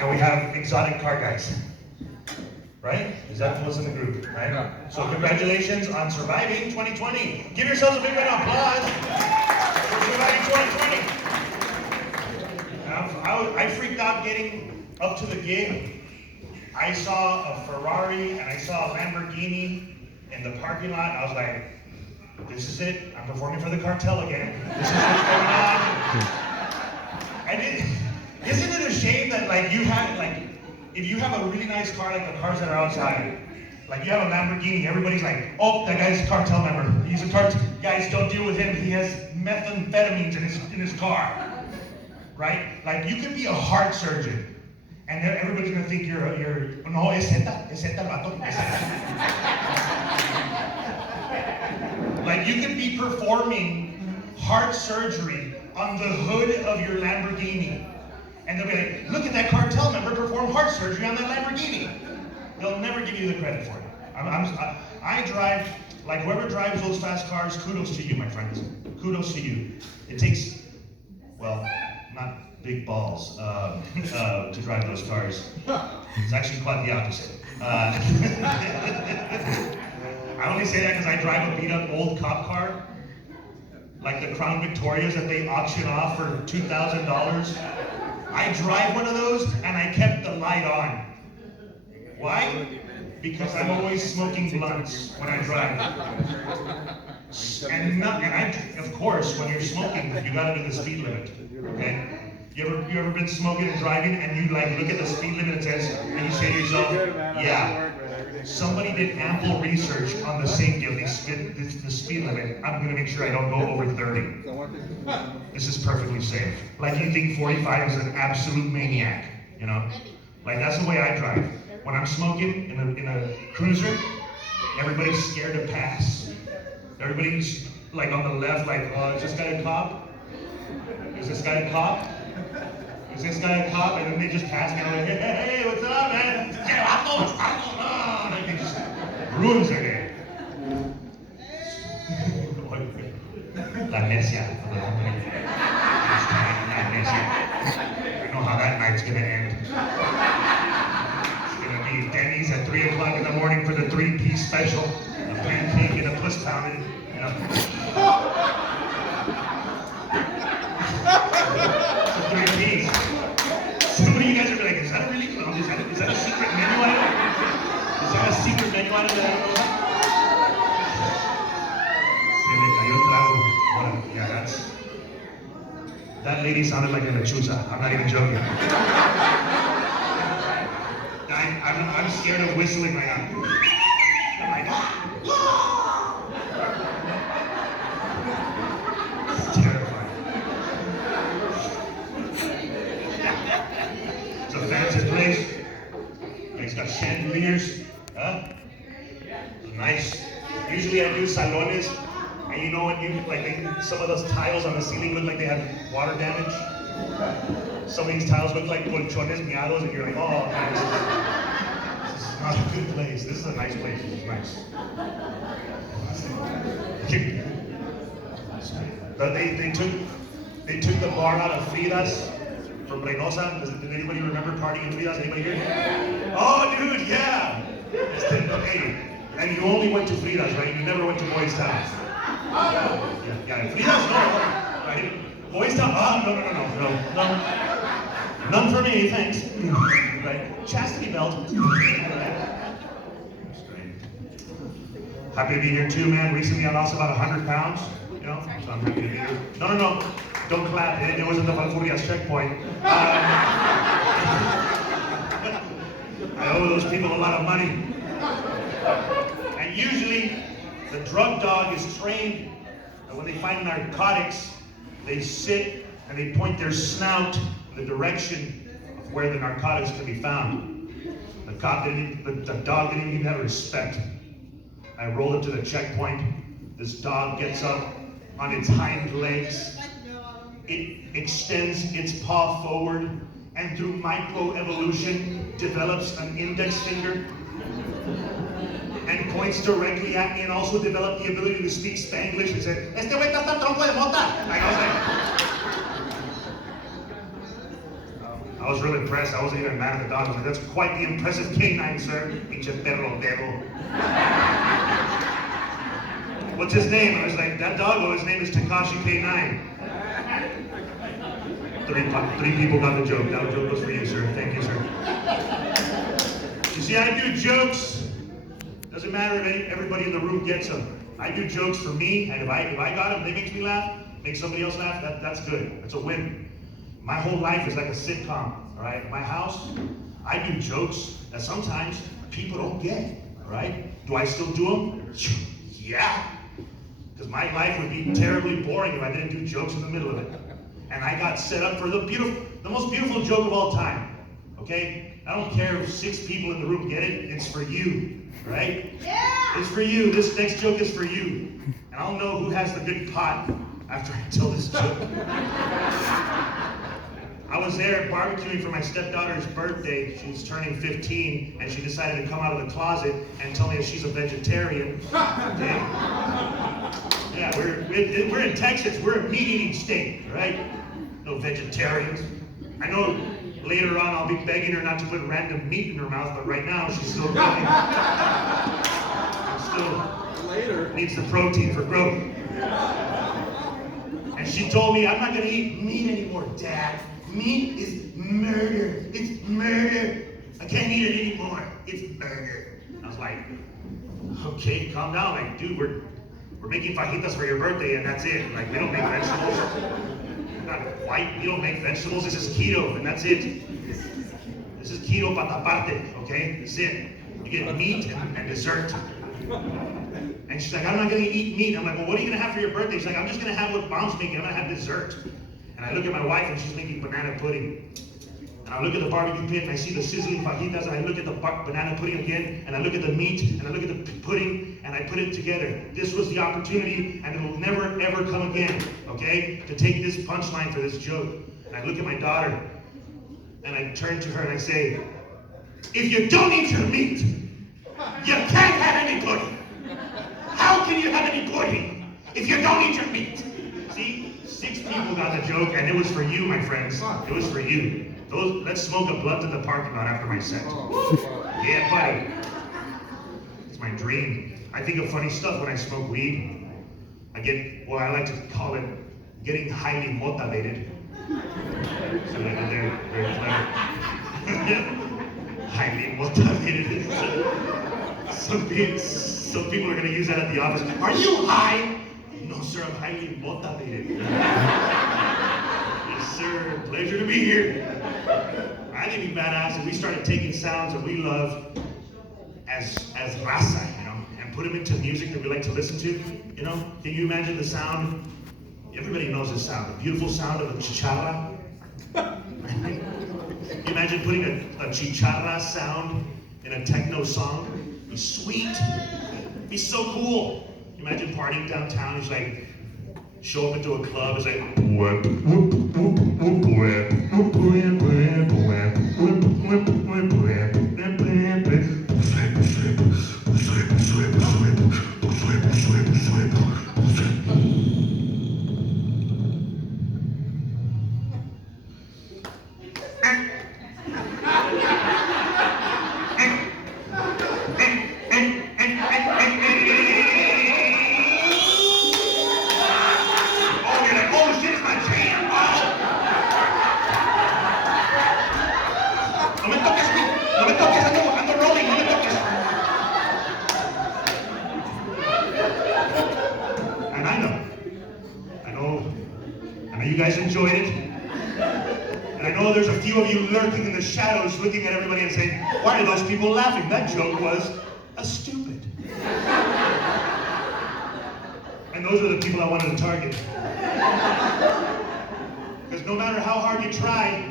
and we have exotic car guys. Right? Is that what's in the group, right? Yeah. So congratulations on surviving 2020. Give yourselves a big round of applause for surviving 2020. I freaked out getting up to the gig. I saw a Ferrari and I saw a Lamborghini in the parking lot. I was like, this is it. I'm performing for the cartel again. This is what's going on. And isn't it a shame that like you have like, if you have a really nice car, like the cars that are outside, like you have a Lamborghini, everybody's like, oh, that guy's a cartel member. He's a cartel. Guys, don't deal with him. He has methamphetamines in his car, right? Like you could be a heart surgeon, and everybody's gonna think you're no, es Zeta el vato, es Zeta. Like you could be performing heart surgery on the hood of your Lamborghini. And they'll be like, look at that cartel member perform heart surgery on that Lamborghini. They'll never give you the credit for it. I drive, like whoever drives those fast cars, kudos to you, my friends. Kudos to you. It takes, well, not big balls to drive those cars. It's actually quite the opposite. I only say that because I drive a beat up old cop car, like the Crown Victorias that they auction off for $2,000. I drive one of those and I kept the light on. Why? Because I'm always smoking blunts when I drive. And of course, when you're smoking, you gotta do the speed limit, okay? You ever been smoking and driving and you like look at the speed limit and says, and you say to yourself, yeah, somebody did ample research on the safety of the speed limit. I'm gonna make sure I don't go over 30. This is perfectly safe. Like you think 45 is an absolute maniac, you know? Like that's the way I drive. When I'm smoking in a cruiser, everybody's scared to pass. Everybody's like on the left, like, oh, is this guy a cop? Is this guy a cop? Is this guy a cop? And then they just pass me and I'm like, hey, what's up, man? And it just ruins their day. La necia. I know how that night's gonna end. It's gonna be Denny's at 3 o'clock in the morning for the 3-piece special. A pancake and a puss pounded, you know. It's a 3-piece. Some of you guys are like, is that really good? Is that a secret menu item? Is that a secret menu item that I don't know about? Se le cayó el trago. Well, yeah, that lady sounded like a lechuza. I'm not even joking. I'm scared of whistling right now. I'm like, it's terrifying. It's a fancy place. It's got chandeliers. Huh? Nice. Usually I do salones. And you know when you, like some of those tiles on the ceiling look like they have water damage? Some of these tiles look like colchones miados and you're like, oh man, this is not a good place. This is a nice place, this is nice. But they took the bar out of Frida's from Reynosa. Did anybody remember partying in Frida's? Anybody here? Oh dude, yeah! Okay, and you only went to Frida's, right? You never went to Boys Town. Yeah, Frida's no, right? Boys Town, no. None for me, thanks. Right? Chastity belt. Happy to be here too, man. Recently I lost about 100 pounds, you know, so I'm happy to be here. No, don't clap, it wasn't the Valfurias checkpoint. I owe those people a lot of money. And usually, the drug dog is trained that when they find narcotics, they sit and they point their snout in the direction of where the narcotics can be found. The dog didn't even have respect. I rolled up to the checkpoint. This dog gets up on its hind legs. It extends its paw forward and through microevolution develops an index finger and points directly at me and also developed the ability to speak Spanglish and said, "Este güey está tan tronco de mota." Like, I was like, I was real impressed. I wasn't even mad at the dog. I was like, that's quite the impressive canine, sir. Pinche perro devil. What's his name? I was like, that doggo, his name is Takashi K9. Three people got the joke. That joke was for you, sir. Thank you, sir. You see, I do jokes. Doesn't matter if everybody in the room gets them. I do jokes for me, and if I got them, they make me laugh, make somebody else laugh, that's good. That's a win. My whole life is like a sitcom, all right? My house, I do jokes that sometimes people don't get, all right? Do I still do them? Yeah. Because my life would be terribly boring if I didn't do jokes in the middle of it. And I got set up for the most beautiful joke of all time, okay? I don't care if 6 people in the room get it, it's for you, right? Yeah! It's for you, this next joke is for you. And I'll know who has the good pot after I tell this joke. I was there barbecuing for my stepdaughter's birthday. She was turning 15, and she decided to come out of the closet and tell me that she's a vegetarian. Okay? Yeah, we're in Texas. We're a meat-eating state, right? No vegetarians. I know later on I'll be begging her not to put random meat in her mouth, but right now she's still cooking. Still needs the protein for growth. And she told me, I'm not gonna eat meat anymore, Dad. Meat is murder. It's murder. I can't eat it anymore. It's murder. I was like, okay, calm down. Like, dude, we're making fajitas for your birthday, and that's it. Like, we don't make vegetables. We're not white. We don't make vegetables. This is keto, and that's it. This is keto pataparte, okay? That's it. You get meat and dessert. And she's like, I'm not gonna eat meat. I'm like, well, what are you gonna have for your birthday? She's like, I'm just gonna have what Mom's making. I'm gonna have dessert. And I look at my wife and she's making banana pudding. And I look at the barbecue pit and I see the sizzling fajitas, and I look at the banana pudding again, and I look at the meat, and I look at the pudding, and I put it together. This was the opportunity, and it will never, ever come again, okay? To take this punchline for this joke. And I look at my daughter, and I turn to her and I say, if you don't eat your meat, you can't have any pudding. How can you have any pudding if you don't eat your meat? See? 6 people got the joke, and it was for you, my friends. It was for you. Let's smoke a blunt in the parking lot after my set. Yeah, buddy. It's my dream. I think of funny stuff when I smoke weed. I get, well, I like to call it getting highly motivated. So they're very clever. Highly motivated. Some people are going to use that at the office. Are you high? No, sir, I'm highly motivated. Yes, sir. Pleasure to be here. I think it'd be badass if we started taking sounds that we love as raza, you know, and put them into music that we like to listen to, you know? Can you imagine the sound? Everybody knows this sound, the beautiful sound of a chicharra. Can you imagine putting a chicharra sound in a techno song? It'd be sweet. It'd be so cool. Imagine partying downtown, it's like, show up into a club, it's like, you guys enjoyed it. And I know there's a few of you lurking in the shadows looking at everybody and saying, why are those people laughing? That joke was stupid. And those are the people I wanted to target. Because no matter how hard you try,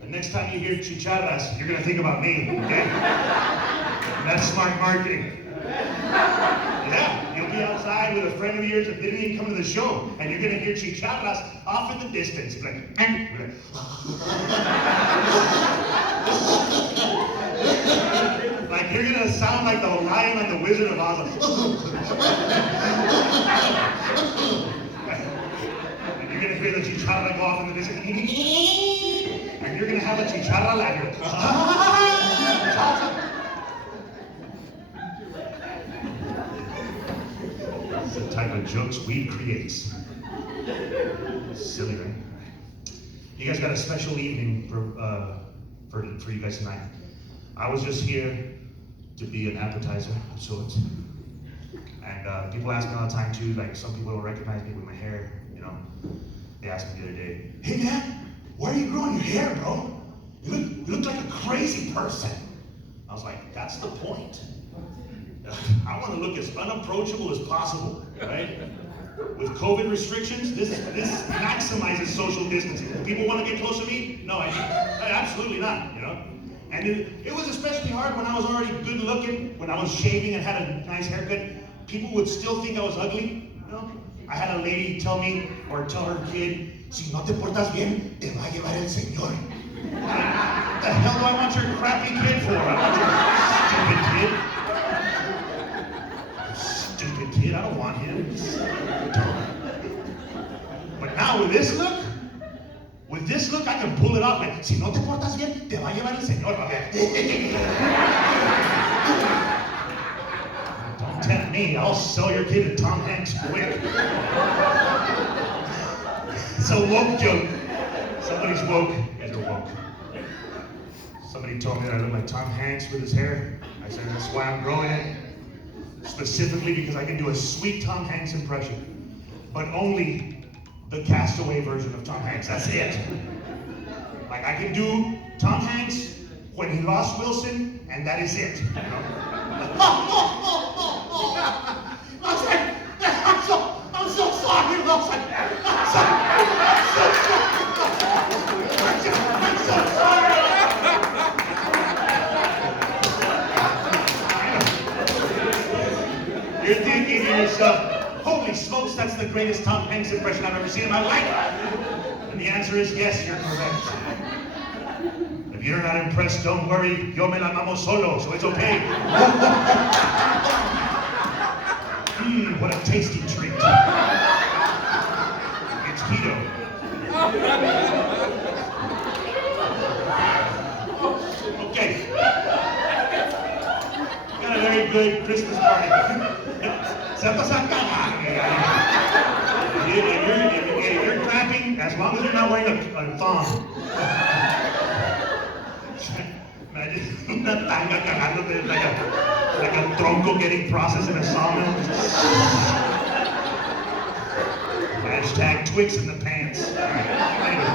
the next time you hear chicharras, you're going to think about me, okay? And that's smart marketing. Yeah, you'll be outside with a friend of yours that didn't even come to the show, and you're gonna hear chicharras off in the distance. You're like, like you're gonna sound like the Lion and the Wizard of Oz. And you're gonna hear the chicharra go off in the distance. And and you're gonna have a chicharra ladder. That's the type of jokes weed creates. Silly, right? You guys got a special evening for you guys tonight. I was just here to be an appetizer of sorts. And people ask me all the time too, like some people don't recognize me with my hair, you know. They asked me the other day, hey man, why are you growing your hair, bro? You look like a crazy person. I was like, that's the point. I want to look as unapproachable as possible, right? With COVID restrictions, this maximizes social distancing. Do people want to get close to me? No, absolutely not, you know? And it was especially hard when I was already good looking, when I was shaving and had a nice haircut. People would still think I was ugly, you know? I had a lady tell me, or tell her kid, si no te portas bien, te va a llevar el Señor. What the hell do I want your crappy kid for? I want your stupid kid. I don't want him. But now with this look, I can pull it off. Like, si no te portas bien, te va a llevar el Señor. Don't tempt me. I'll sell your kid to Tom Hanks quick. It's a woke joke. Somebody's woke. You guys are woke. Somebody told me that I look like Tom Hanks with his hair. I said, that's why I'm growing it. Specifically because I can do a sweet Tom Hanks impression. But only the Castaway version of Tom Hanks. That's it. Like I can do Tom Hanks when he lost Wilson, and that is it. You know? I'm so sorry, Wilson. I'm so sorry. You're thinking to yourself, holy smokes, that's the greatest Tom Hanks impression I've ever seen in my life. And the answer is yes, you're correct. If you're not impressed, don't worry. Yo me la mamo solo, so it's okay. What a tasty treat. It's keto. Okay. Got a very good Christmas party. If you're clapping, as long as you're not wearing a thong. Imagine una tanga cagándote like a tronco getting processed in a sawmill. Hashtag Twix in the pants. All right. Anyway,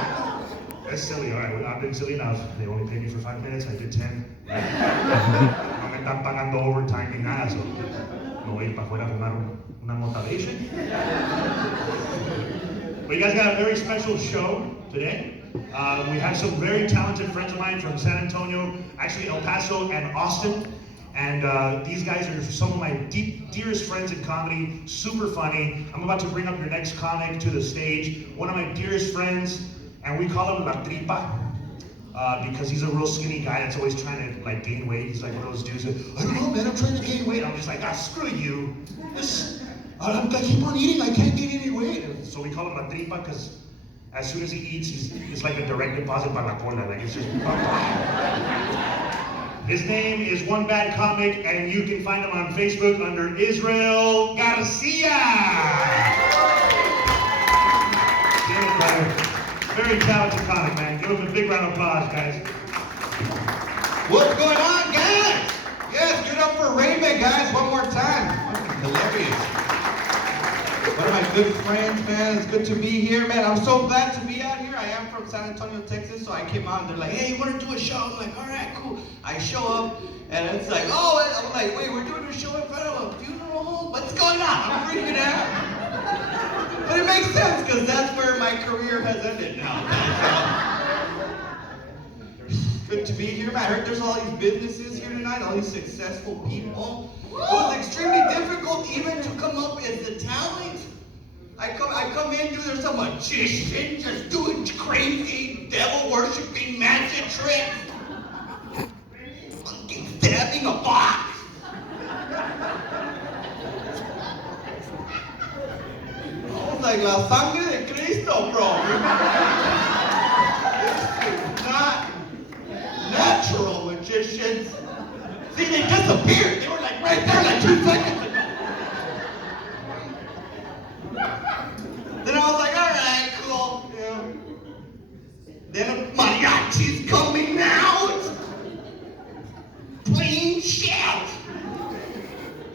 that's silly. All right, I've been silly enough. They only paid me for 5 minutes. I did 10. No me están pagando overtime ni nada, so no voy a ir para afuera a fumar una motivation. But you guys got a very special show today. We have some very talented friends of mine from San Antonio, actually El Paso and Austin. And these guys are some of my dearest friends in comedy, super funny. I'm about to bring up your next comic to the stage. One of my dearest friends, and we call him La Tripa, because he's a real skinny guy that's always trying to like gain weight. He's like one of those dudes that, I don't know, man, I'm trying to gain weight. I'm just like, screw you. I keep on eating, I can't gain any weight. So we call him La Tripa because as soon as he eats, it's like a direct deposit para la cola. Like it's just. His name is One Bad Comic, and you can find him on Facebook under Israel Garcia. Very talented comic, man. Give him a big round of applause, guys. What's going on, guys? Yes, give it up for Raymond, guys, one more time. Fucking hilarious. One of my good friends, man. It's good to be here, man. I'm so glad to be out here. I am from San Antonio, Texas, so I came out and they're like, hey, you want to do a show? I'm like, all right, cool. I show up, and it's like, oh, I'm like, wait, we're doing a show in front of a funeral home? What's going on? I'm freaking out. But it makes sense, because that's where my career has ended now. Good to be here, man. I heard there's all these businesses here tonight, all these successful people. It was extremely difficult even to come up with the talent. I come in, there's some magician just doing crazy devil-worshipping magic tricks. Fucking stabbing a box. I was like, la sangre de Cristo, bro. This is not musicians. See, they disappeared. They were like right there like 2 seconds ago. Then I was like, all right, cool. Yeah. Then a mariachi's coming out. Playing shit.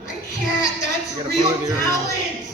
I can't. That's real talent.